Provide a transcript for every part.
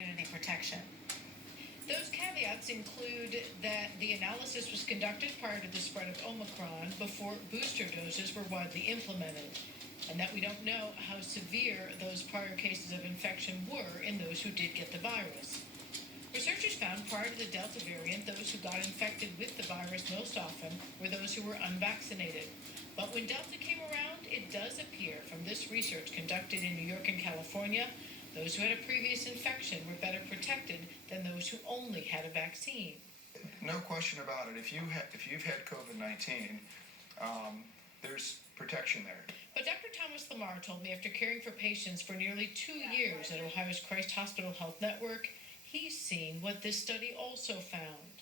immunity protection. Those caveats include that the analysis was conducted prior to the spread of Omicron, before booster doses were widely implemented, and that we don't know how severe those prior cases of infection were in those who did get the virus. Researchers found prior to the Delta variant, those who got infected with the virus most often were those who were unvaccinated. But when Delta came around, it does appear from this research conducted in New York and California, those who had a previous infection were better protected than those who only had a vaccine. No question about it. If you've had COVID-19, there's protection there. But Dr. Thomas Lamar told me after caring for patients for nearly 2 years at Ohio's Christ Hospital Health Network, he's seen what this study also found.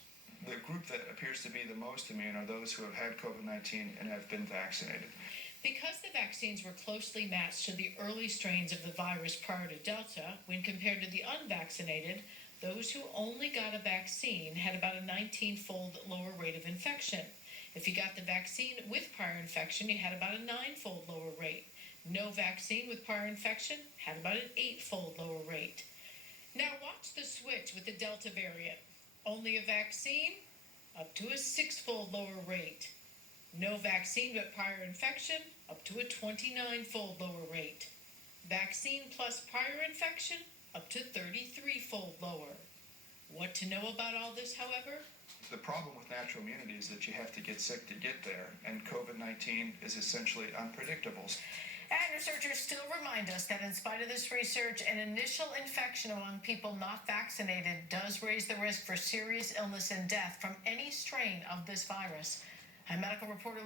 The group that appears to be the most immune are those who have had COVID-19 and have been vaccinated. Because the vaccines were closely matched to the early strains of the virus prior to Delta, when compared to the unvaccinated, those who only got a vaccine had about a 19-fold lower rate of infection. If you got the vaccine with prior infection, you had about a 9-fold lower rate. No vaccine with prior infection had about an 8-fold lower rate. Now watch the switch with the Delta variant. Only a vaccine, up to a 6-fold lower rate. No vaccine but prior infection, up to a 29-fold lower rate. Vaccine plus prior infection, up to 33-fold lower. What to know about all this, however? The problem with natural immunity is that you have to get sick to get there, and COVID-19 is essentially unpredictable. And researchers still remind us that in spite of this research, an initial infection among people not vaccinated does raise the risk for serious illness and death from any strain of this virus. I'm medical reporter